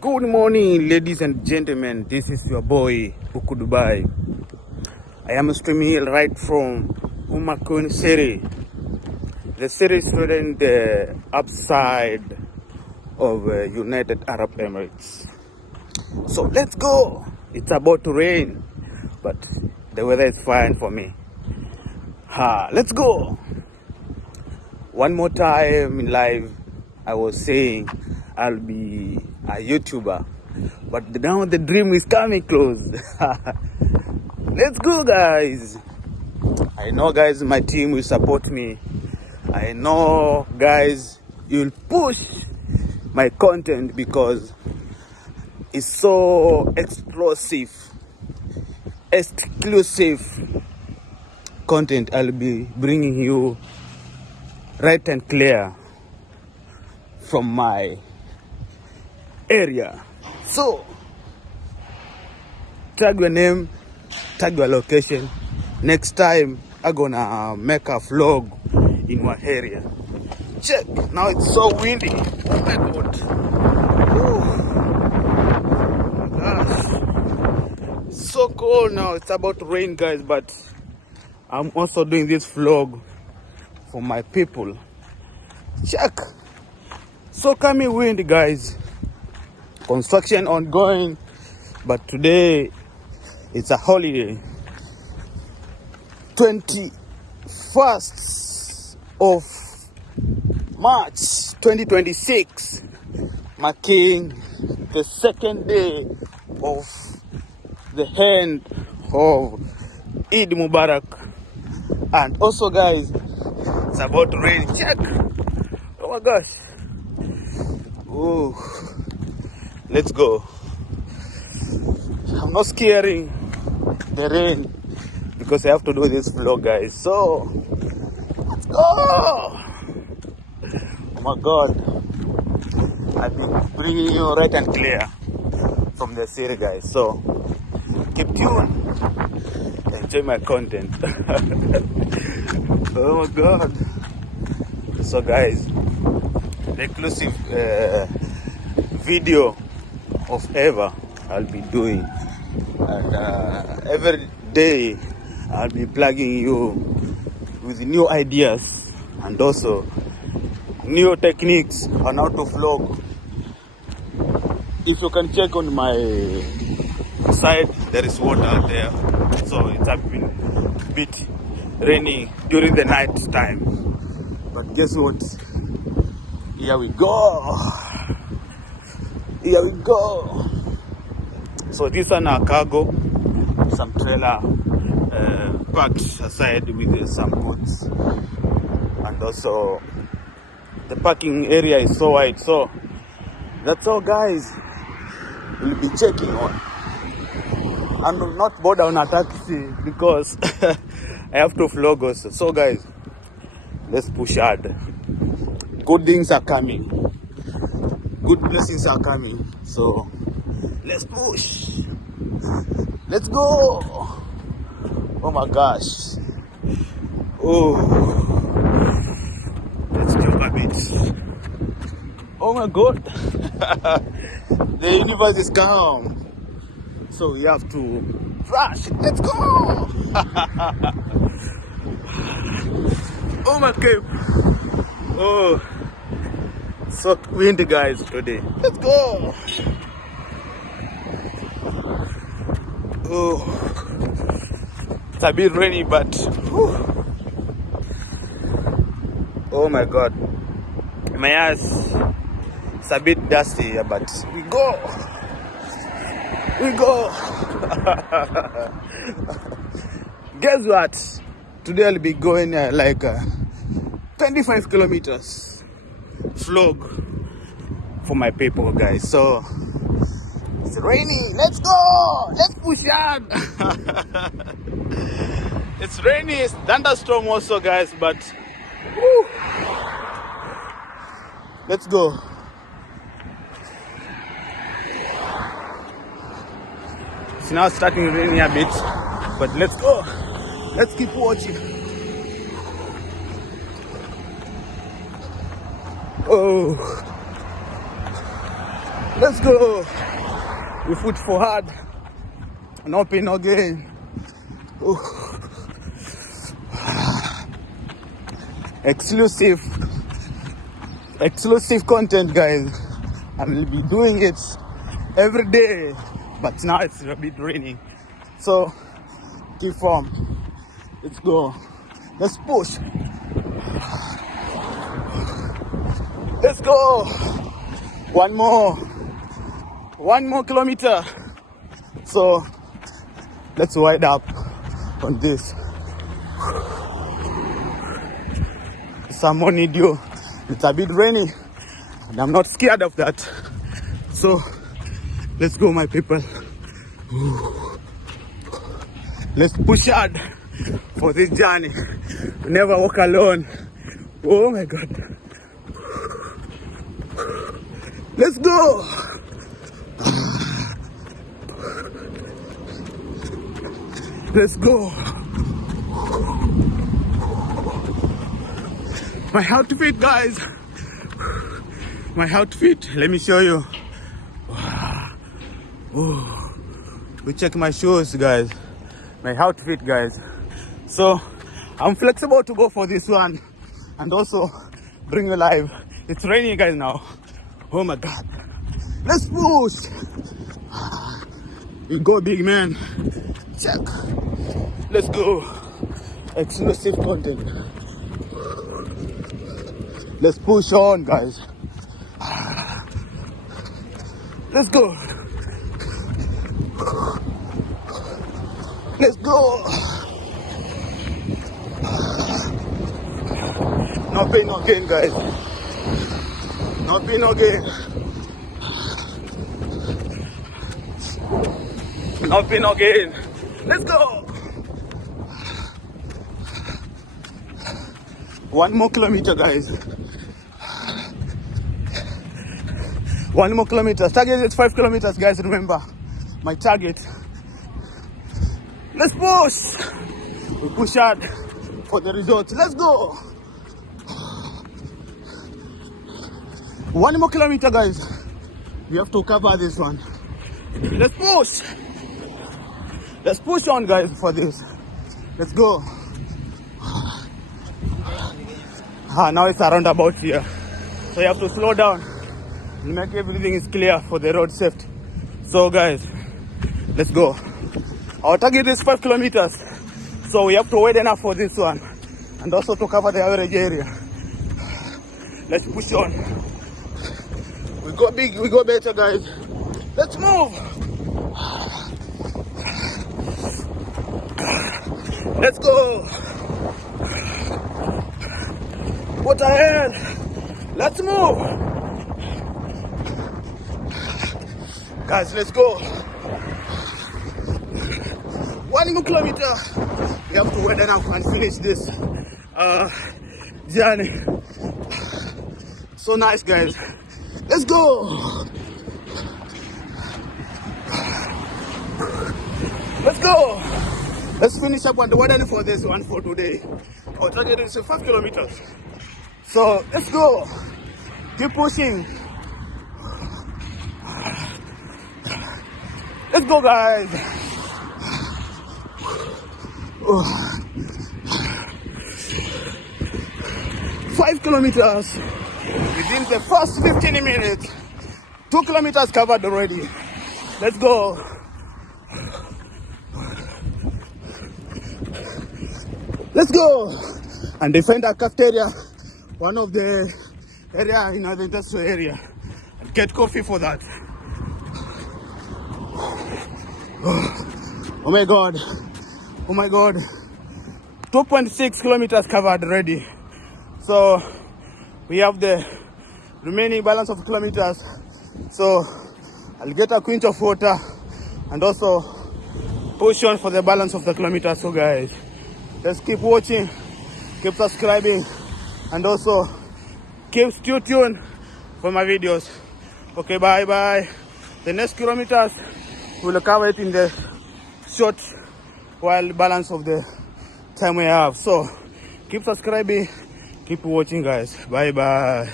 Good morning, ladies and gentlemen. This is your boy, Uku Dubai. I am streaming here right from AliQuwain city. The city is in the upside of United Arab Emirates. So let's go. It's about to rain, but the weather is fine for me. Let's go. One more time in live, I was saying I'll be a YouTuber, but now the dream is coming close. Let's go, guys. I know, guys, my team will support me. I know, guys, you'll push my content because it's so exclusive content I'll be bringing you right and clear from my area. So tag your name, tag your location. Next time I'm gonna make a vlog in my area. Check, now it's so windy. Oh my god. Whew. Oh my gosh, it's so cold now. It's about to rain, guys, but I'm also doing this vlog for my people. Check, so coming wind, guys. Construction ongoing, but today it's a holiday. 21st of March 2026, marking the second day of the end of Eid Mubarak. And also, guys, it's about to rain. Check. Oh my gosh. Oh, let's go. I'm not scaring the rain because I have to do this vlog, guys. So let's go. Oh my god, I've been bringing you right and clear from the city, guys. So keep tuned, enjoy my content. Oh my god. So, guys, the exclusive video of ever I'll be doing, and every day I'll be plugging you with new ideas and also new techniques on how to vlog. If you can check on my side, there is water there, so it's been a bit rainy during the night time, but guess what, here we go. Here we go. So this is our cargo, some trailer packed aside with some goods, and also the parking area is so wide. So that's all, guys, we'll be checking on. I'm not bored on a taxi because I have to vlog also. So, guys, let's push hard. Good things are coming. Good blessings are coming. So let's push. Let's go. Oh my gosh. Oh, let's jump a bit. Oh my god. The universe is calm, so we have to rush. Let's go. Oh my god. Oh, so windy, guys, today. Let's go. Oh, it's a bit rainy, but whew. Oh my god, my ass is a bit dusty, but we go. Guess what, today I'll be going 25 kilometers vlog for my people, guys. So it's raining. Let's go. Let's push on. It's rainy. It's thunderstorm also, guys. But whew, let's go. It's now starting raining a bit, but let's go. Let's keep watching. Oh, Let's go. We foot forward. No pain, no gain. Ooh. Exclusive content, guys. I will be doing it every day, but now it's a bit raining, so keep firm. Let's go. Let's push. Let's go. One more kilometer. So let's wind up on this. Someone need you. It's a bit rainy and I'm not scared of that. So let's go, my people. Let's push hard for this journey. We never walk alone. Oh my God. Let's go. Let's go. My outfit, guys. My outfit. Let me show you. Oh. We check my shoes, guys. My outfit, guys. So I'm flexible to go for this one and also bring you live. It's raining, guys, now. Oh my God. Let's push. We go, big man. Check. Let's go. Exclusive content. Let's push on, guys. Let's go. Let's go. No pain, no gain, guys. No pain, no gain. No pain, no gain. Let's go. 1 more kilometer, guys. 1 more kilometer. Target is 5 kilometers, guys. Remember my target. Let's push. We push hard for the result. Let's go. 1 more kilometer, guys. We have to cover this one. Let's push. Let's push on, guys, for this. Let's go. Now it's a roundabout here, so you have to slow down and make everything is clear for the road safety. So, guys, let's go. Our target is 5 kilometers, so we have to wait enough for this one and also to cover the average area. Let's push on. We go big, we go better, guys. Let's move. Let's go. What ahead? Let's move. Guys, let's go. 1 more kilometer. We have to wait enough and finish this journey. So nice, guys. Let's go. Let's go. Let's finish up on the weather for this one for today. Our target is 5 kilometers. So let's go. Keep pushing. Let's go, guys. 5 kilometers within the first 15 minutes. 2 kilometers covered already. Let's go. Let's go and defend our cafeteria, one of the area in the industrial area, and get coffee for that. Oh my God, oh my God, 2.6 kilometers covered already. So we have the remaining balance of kilometers. So I'll get a quint of water and also push on for the balance of the kilometers. So guys, let's keep watching, keep subscribing, and also keep tuned for my videos. Okay, bye bye. The next kilometers we'll cover it in the short while balance of the time we have. So keep subscribing, keep watching, guys. Bye bye.